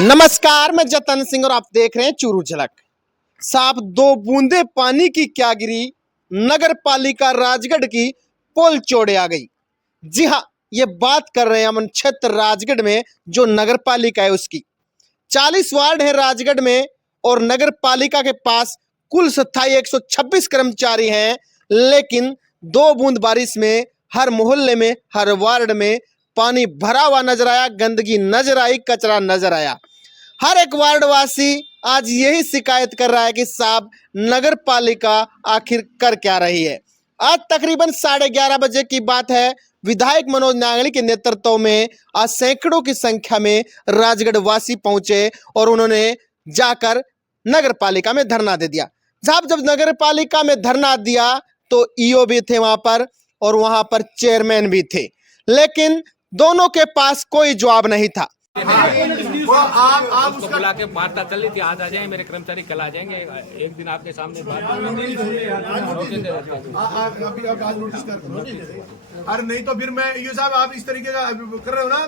नमस्कार, मैं जतन सिंह और आप देख रहे हैं चूरू झलक। साहब, 2 बूंदे पानी की क्या गिरी, नगर पालिका राजगढ़ की पोल चौड़े आ गई। जी हाँ, ये बात कर रहे हैं हम क्षेत्र राजगढ़ में जो नगर पालिका है उसकी। 40 वार्ड है राजगढ़ में और नगर पालिका के पास कुल स्थायी 126 कर्मचारी हैं, लेकिन 2 बूंद बारिश में हर मोहल्ले में, हर वार्ड में पानी भरा हुआ नजर आया, गंदगी नजर आई, कचरा नजर आया। हर एक वार्डवासी आज यही शिकायत कर रहा है कि साहब, नगर पालिका आखिर कर क्या रही है। आज तकरीबन 11:30 बजे की बात है। विधायक मनोज नांगली के नेतृत्व में आज सैकड़ों की संख्या में राजगढ़ वासी पहुंचे और उन्होंने जाकर नगर पालिका में धरना दे दिया। जब नगर पालिका में धरना दिया तो ईओ भी थे वहां पर और वहां पर चेयरमैन भी थे, लेकिन दोनों के पास कोई जवाब नहीं था। वो आप उसको बुला के वार्ता चल रही थी, आज आ जाएंगे मेरे कर्मचारी, कल आ जाएंगे। एक दिन आपके सामने बात अभी आज नोटिस कर। अरे नहीं तो फिर मैं ये साहब आप इस तरीके का कर रहे हो ना,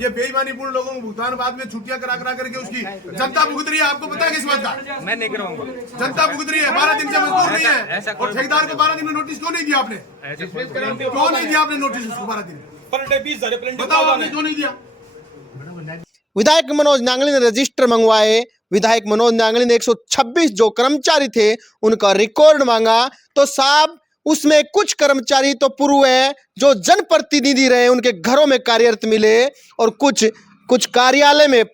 ये बेईमानी पूर्ण लोगों को भुगतान बाद में छुट्टियां करा करके उसकी जनता भुगत रही है। आपको पता है किस बात का? मैं नहीं करवाऊंगा। जनता भुगत रही है, 12 दिन से मजदूर नहीं है। और ठेकेदार को 12 दिन में नोटिस क्यों नहीं दिया आपने? क्यों नहीं दिया आपने नोटिस उसको 12 दिन? बताओ आपने क्यों नहीं दिया? विधायक मनोज नांगली ने रजिस्टर मंगवाए। विधायक मनोज नांगली ने 126 जो कर्मचारी थे उनका रिकॉर्ड मांगा, तो साहब उसमें कुछ कर्मचारी तो पूर्व है जो जनप्रतिनिधि रहे, उनके घरों में कार्यरत मिले और कुछ कार्यालय में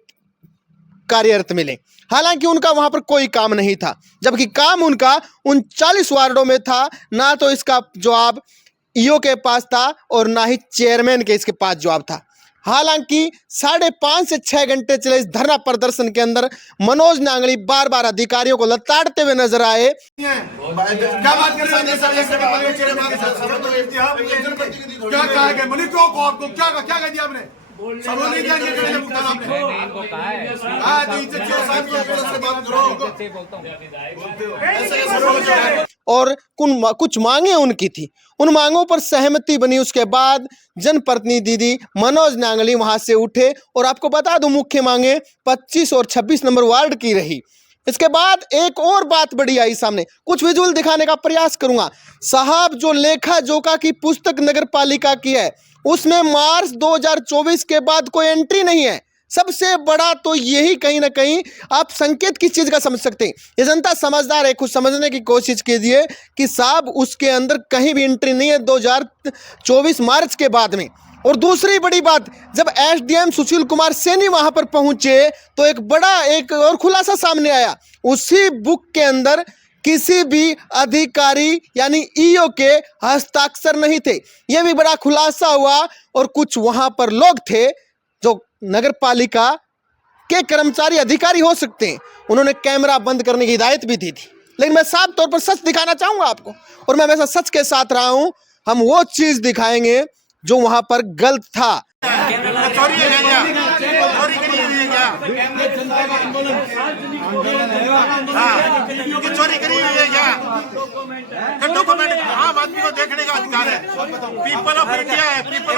कार्यरत मिले। हालांकि उनका वहां पर कोई काम नहीं था, जबकि काम उनका 39 वार्डों में था। ना तो इसका जवाब ईओ के पास था और ना ही चेयरमैन के इसके पास जवाब था। हालांकि 5.5 से 6 घंटे चले इस धरना प्रदर्शन के अंदर मनोज नांगली बार बार अधिकारियों को लताड़ते हुए नजर आए। क्या बात कर रहे हैं? क्या कहा गया? मनी को आपको क्या कह दिया आपने? सब नहीं दिया भुगतान आपने? मैंने इनको कहा है और कुछ मांगे उनकी थी, उन मांगों पर सहमति बनी। उसके बाद जनप्रतिनिधि मनोज नांगली वहां से उठे और आपको बता दूं मुख्य मांगे 25 और 26 नंबर वार्ड की रही। इसके बाद एक और बात बड़ी आई सामने, कुछ विजुअल दिखाने का प्रयास करूंगा। साहब, जो लेखा जोखा की पुस्तक नगर पालिका की है उसमें मार्च 2024 के बाद कोई एंट्री नहीं है। सबसे बड़ा तो यही कहीं ना कहीं आप संकेत किस चीज का समझ सकते हैं। ये जनता समझदार है, कुछ समझने की कोशिश कीजिए कि साहब उसके अंदर कहीं भी एंट्री नहीं है 2024 मार्च के बाद में। और दूसरी बड़ी बात, जब एसडीएम सुशील कुमार सैनी वहां पर पहुंचे तो एक और खुलासा सामने आया। उसी बुक के अंदर किसी भी अधिकारी यानी ईओ के हस्ताक्षर नहीं थे। यह भी बड़ा खुलासा हुआ। और कुछ वहां पर लोग थे जो नगर पालिका के कर्मचारी अधिकारी हो सकते हैं, उन्होंने कैमरा बंद करने की हिदायत भी दी थी। लेकिन मैं साफ तौर पर सच दिखाना चाहूंगा आपको, और मैं हमेशा सच के साथ रहा हूं। हम वो चीज दिखाएंगे जो वहां पर गलत था। चोरी करी हुई है क्या? डॉक्यूमेंट आम आदमी को देखने का अधिकार है। पीपल ऑफ इंडिया है, पीपल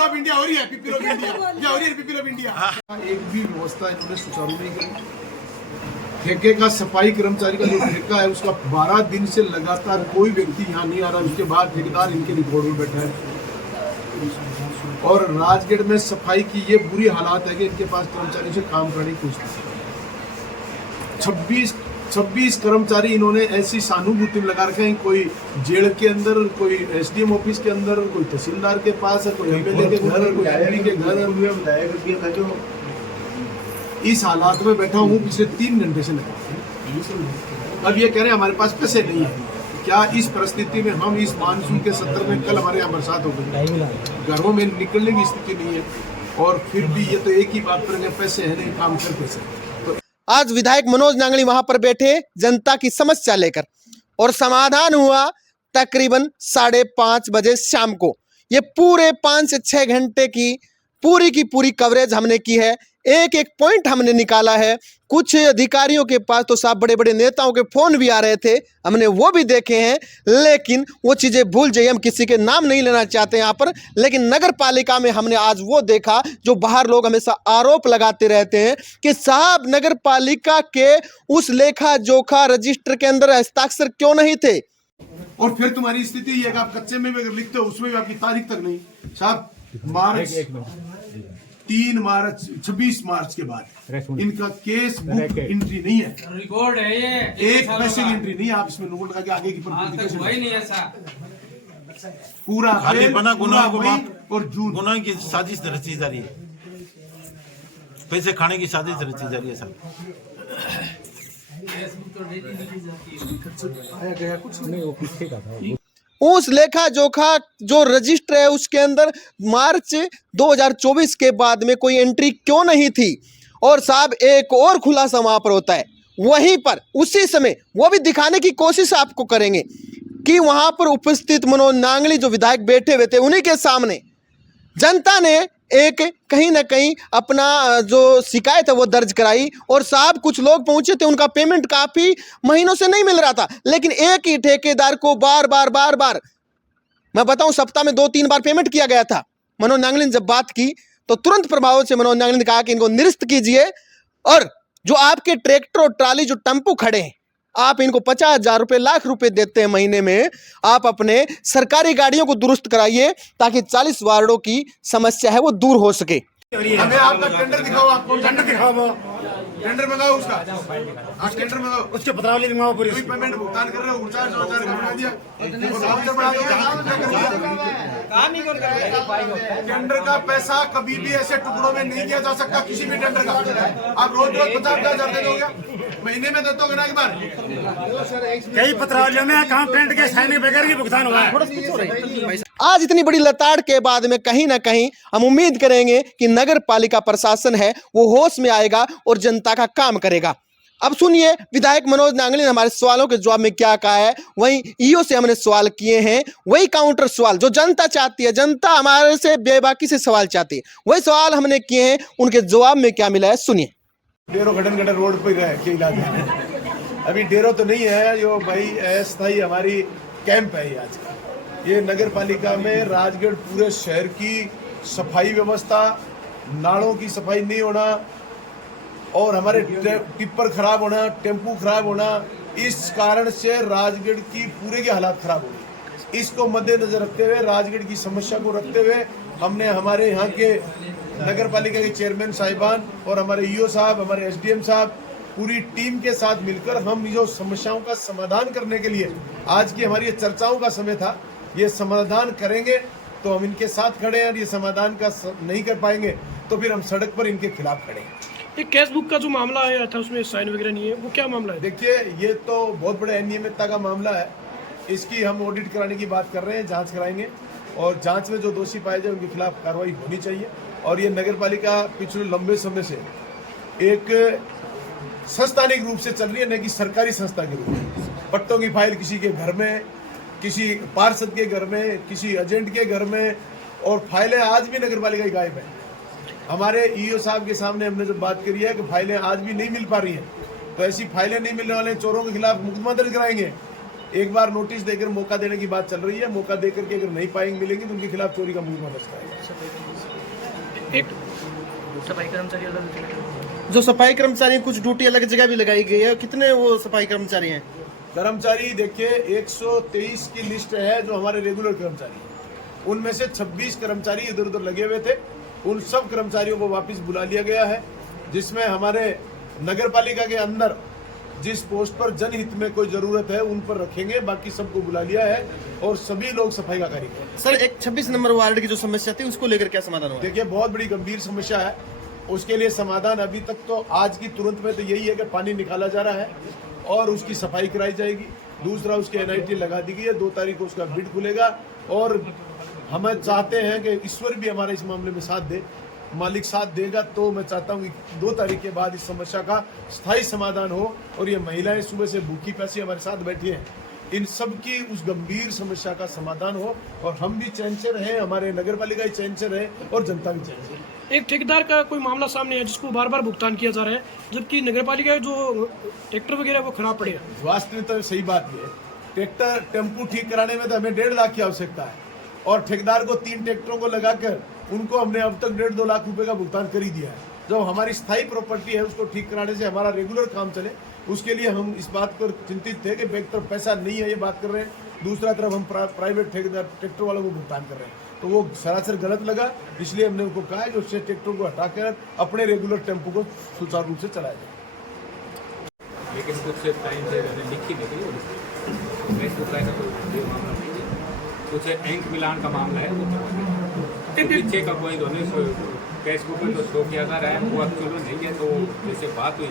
ऑफ इंडिया हो रही है, पीपल ऑफ इंडिया क्या हो रही है? People of India. एक भी व्यवस्था इन्होंने सुचारू नहीं करी। ठेके का सफाई कर्मचारी का जो ठेका है उसका 12 दिन से लगातार कोई व्यक्ति यहाँ नहीं आ रहा। उसके बाद ठेकेदार इनके रिकॉर्ड में बैठा है। और राजगढ़ में सफाई की ये बुरी हालात है कि इनके पास कर्मचारी से काम करने की कोशिश। 26 कर्मचारी इन्होंने ऐसी सहानुभूति में लगा रखे हैं, कोई जेल के अंदर, कोई एसडीएम ऑफिस के अंदर, कोई तहसीलदार के पास है, कोई एमएलए के घर, कोई एमपी के घर। इस हालात में बैठा हूँ पिछले 3 घंटे से लगा। अब ये कह रहे हैं हमारे पास पैसे नहीं है। क्या इस परिस्थिति में हम इस मानसून के सत्र में, कल हमारे यहाँ बरसात हो गई, घरों में निकलने की स्थिति नहीं है, और फिर भी ये तो एक ही बात पर पैसे है नहीं, काम कर पैसे। तो आज विधायक मनोज नांगली वहां पर बैठे जनता की समस्या लेकर, और समाधान हुआ तकरीबन 5:30 बजे शाम को। ये पूरे 5 से 6 घंटे की पूरी कवरेज हमने की है। एक एक पॉइंट हमने निकाला है। कुछ अधिकारियों के पास तो साहब बड़े बड़े नेताओं के फोन भी आ रहे थे, हमने वो भी देखे हैं, लेकिन वो चीज़ें भूल जाइए, हम किसी के नाम नहीं लेना चाहते यहाँ पर। लेकिन नगर पालिका में हमने आज वो देखा जो बाहर लोग हमेशा आरोप लगाते रहते हैं कि साहब नगर पालिका के उस लेखा जोखा रजिस्टर के अंदर हस्ताक्षर क्यों नहीं थे। और फिर तुम्हारी स्थिति ये है कि आप कच्चे में भी अगर लिखते हो उसमें भी आपकी तारीख तक नहीं। साहब मार्च 3 मार्च 26 मार्च के बाद इनका केस बुक एंट्री नहीं है, रिकॉर्ड है ये, एक पैसे की एंट्री नहीं है। आप इसमें नोट लगा के आगे की वही नहीं ऐसा पूरा खाली बना गुनाह को मई बात और जून गुनाह की साजिश रची जा रही है, पैसे खाने की साजिश रची जा रही है सब। उस लेखा जोखा जो रजिस्टर है उसके अंदर मार्च 2024 के बाद में कोई एंट्री क्यों नहीं थी। और साहब एक और खुलासा वहां पर होता है, वहीं पर उसी समय वो भी दिखाने की कोशिश आपको करेंगे कि वहां पर उपस्थित मनोज नांगली जो विधायक बैठे हुए थे, उन्हीं के सामने जनता ने एक कहीं ना कहीं अपना जो शिकायत है वो दर्ज कराई। और साहब कुछ लोग पहुंचे थे, उनका पेमेंट काफ़ी महीनों से नहीं मिल रहा था, लेकिन एक ही ठेकेदार को बार बार मैं बताऊं सप्ताह में 2-3 बार पेमेंट किया गया था। मनोज नांगली ने जब बात की तो तुरंत प्रभाव से मनोज नांगली ने कहा कि इनको निरस्त कीजिए, और जो आपके ट्रैक्टर और ट्राली जो टेम्पो खड़े हैं, आप इनको 50,000 रुपये, लाख रुपए देते हैं महीने में, आप अपने सरकारी गाड़ियों को दुरुस्त कराइए ताकि 40 वार्डों की समस्या है वो दूर हो सके। हमें आपका टेंडर दिखाओ, आपको टेंडर दिखाओ, टेंडर मंगाओ उसका, आज टेंडर मंगाओ, उसके पत्रावली मंगाओ, पूरी कोई पेमेंट भुगतान कर रहे हो, 4,000 का बना दिया, काम ही कर टेंडर का पैसा कभी भी ऐसे टुकड़ों में नहीं किया जा सकता किसी भी टेंडर का। आप रोज 50,000 दे दोगे, महीने में देते हो ना एक बार। कई पत्रावलियों में काम टेंडर के साइन बगैर ही भुगतान हुआ है। आज इतनी बड़ी लताड़ के बाद में कहीं ना कहीं हम उम्मीद करेंगे कि नगर पालिका प्रशासन है वो होश में आएगा और जनता का काम करेगा। अब सुनिए विधायक मनोज नांगली ने हमारे सवालों के जवाब में क्या कहा है। वहीं ईओ से हमने सवाल किए हैं, वही काउंटर सवाल जो जनता चाहती है, जनता हमारे से बेबाकी से सवाल चाहती है, वही सवाल हमने किए हैं, उनके जवाब में क्या मिला है सुनिए। डेरो घटन रोड पर है के इलाके में अभी डेरो तो नहीं है, जो भाई अस्थायी हमारी कैंप है। आज ये नगर पालिका में राजगढ़ पूरे शहर की सफाई व्यवस्था, नालों की सफाई नहीं होना और हमारे टिप्पर खराब होना, टेम्पू खराब होना, इस कारण से राजगढ़ की पूरे की हालात खराब हो गई। इसको मद्देनजर रखते हुए, राजगढ़ की समस्या को रखते हुए, हमने हमारे यहाँ के नगर पालिका के चेयरमैन साहिबान और हमारे ईओ साहब, हमारे एसडीएम साहब, पूरी टीम के साथ मिलकर हम जो समस्याओं का समाधान करने के लिए आज की हमारी चर्चाओं का समय था, ये समाधान करेंगे तो हम इनके साथ खड़े हैं, और ये समाधान का नहीं कर पाएंगे तो फिर हम सड़क पर इनके खिलाफ खड़े हैं। ये केस बुक का जो मामला आया था उसमें साइन वगैरह नहीं है, वो क्या मामला है? देखिए ये तो बहुत बड़े अनियमितता का मामला है, इसकी हम ऑडिट कराने की बात कर रहे हैं, जांच कराएंगे और जांच में जो दोषी पाए जाए उनके खिलाफ कार्रवाई होनी चाहिए। और ये नगर पालिका पिछले लंबे समय से एक संस्थानिक रूप से चल रही है, न कि सरकारी संस्था के रूप में। पट्टों की फाइल किसी के घर में, किसी पार्षद के घर में, किसी एजेंट के घर में, और फाइलें आज भी नगर पालिका की गायब है। हमारे ईओ साहब के सामने हमने जब बात करी है कि फाइलें आज भी नहीं मिल पा रही हैं, तो ऐसी फाइलें नहीं मिलने वाले चोरों के खिलाफ मुकदमा दर्ज कराएंगे। एक बार नोटिस देकर मौका देने की बात चल रही है, मौका देकर के अगर नहीं पाएंगे मिलेंगे तो उनके खिलाफ चोरी का मुकदमा दर्ज कराएंगे। एक सफाई कर्मचारी अलग, जो सफाई कर्मचारी कुछ ड्यूटी अलग जगह भी लगाई गई है, कितने वो सफाई कर्मचारी हैं? कर्मचारी देखिए 123 की लिस्ट है जो हमारे रेगुलर कर्मचारी हैं, उनमें से 26 कर्मचारी इधर उधर लगे हुए थे, उन सब कर्मचारियों को वापस बुला लिया गया है। जिसमें हमारे नगर पालिका के अंदर जिस पोस्ट पर जनहित में कोई जरूरत है उन पर रखेंगे, बाकी सबको बुला लिया है और सभी लोग सफाई का कार्य करेंगे। सर एक 26 नंबर वार्ड की जो समस्या थी उसको लेकर क्या समाधान हुआ? देखिए बहुत बड़ी गंभीर समस्या है, उसके लिए समाधान अभी तक तो आज की तुरंत में तो यही है कि पानी निकाला जा रहा है और उसकी सफाई कराई जाएगी। दूसरा उसकी एनआईटी लगा दी गई है, 2 तारीख को उसका बिड खुलेगा और हम चाहते हैं कि ईश्वर भी हमारे इस मामले में साथ दे, मालिक साथ देगा तो मैं चाहता हूँ कि 2 तारीख के बाद इस समस्या का स्थायी समाधान हो। और ये महिलाएं सुबह से भूखी प्यासी हमारे साथ बैठी हैं, इन सब की उस गंभीर समस्या का समाधान हो और हम भी चैन से रहें, हमारे नगर पालिका चैन से रहे और जनता भी चैन से रहे। एक ठेकेदार का कोई मामला सामने है जिसको बार बार भुगतान किया जा रहा है, जबकि नगरपालिका जो ट्रैक्टर वगैरह वो खराब पड़े हैं। वास्तव में तो सही बात ये है, ट्रैक्टर टेम्पू ठीक कराने में तो हमें 1.5 लाख की आवश्यकता है और ठेकेदार को 3 ट्रैक्टरों को लगाकर उनको हमने अब तक 1.5-2 लाख रुपए का भुगतान कर ही दिया है। जो हमारी स्थायी प्रॉपर्टी है उसको ठीक कराने से हमारा रेगुलर काम चले, उसके लिए हम इस बात पर चिंतित थे कि एक तरफ पैसा नहीं है ये बात कर रहे हैं, दूसरा तरफ हम प्राइवेट ठेकेदार ट्रैक्टर वालों को भुगतान कर रहे हैं, तो वो सरासर गलत लगा। इसलिए हमने उनको कहा कि उससे ट्रैक्टर को हटाकर अपने रेगुलर टेम्पो को सुचारू रूप से चलाया जाए। लेकिन कुछ टाइम से लिखी नहीं गई, फेसबुक का ऐसा कोई मामला नहीं है, कुछ एंक मिलान का मामला है वो तो पीछे का कोई दोनों फेसबुक पर जो शो किया जा रहा है वो एक्चुअली नहीं है। तो जैसे बात हुई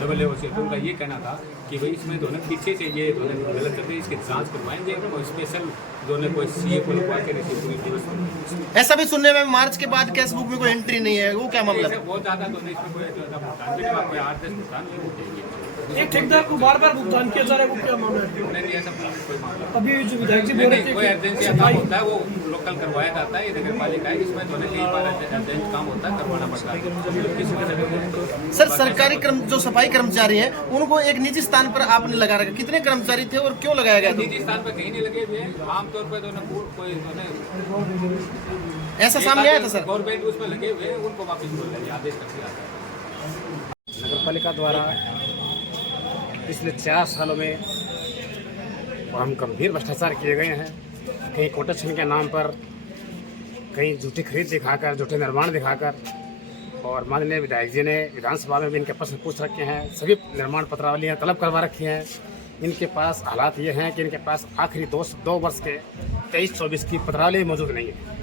डबल लेवल से, तो उनका ये कहना था कि भाई इसमें दोनों पीछे से ये दोनों गलत करते हैं, इसकी जांच करवाएंगे और स्पेशल दोनों कोई सीए को लगवा के पूरी। ऐसा भी सुनने में मार्च के बाद फेसबुक में कोई एंट्री नहीं है, वो क्या मामला है? बहुत ज़्यादा दोनों इसमें कोई भुगतान भी नहीं, कोई 8-10 भुगतान नहीं देंगे। एक ठेकेदार को बार बार भुगतान किया जा रहा है, वो क्या मामला है? नहीं ऐसा कोई मामला अभी जो विधायक जी बोल रहे थे कोई अर्जेंसी काम होता है वो लोकल करवाया जाता है, ये नगर पालिका है, इसमें दोनों कई बार अर्जेंट काम होता है, करवाना पड़ता है। सर, सरकारी जो सफाई कर्मचारी हैं उनको एक निजी स्थान पर आपने लगा रखा, कितने कर्मचारी थे और क्यों लगाया गया? निजी स्थान पर कहीं नहीं लगे हुए हैं, आमतौर पर दोनों कोई ऐसा सामने आया था सर? गवर्नमेंट उसमें लगे हुए हैं, उनको वापस बोल रहे हैं, आदेश करके आता है। नगर पालिका द्वारा पिछले 4 सालों में हम गंभीर भ्रष्टाचार किए गए हैं। कहीं कोटेशन के नाम पर, कहीं झूठी खरीद दिखाकर, झूठे निर्माण दिखाकर, और माननीय विधायक जी ने विधानसभा में भी इनके प्रश्न पूछ रखे हैं, सभी निर्माण पत्रावलियाँ तलब करवा रखी हैं। इनके पास हालात ये हैं कि इनके पास आखिरी 2 वर्ष के 23-24 की पत्रावली मौजूद नहीं है।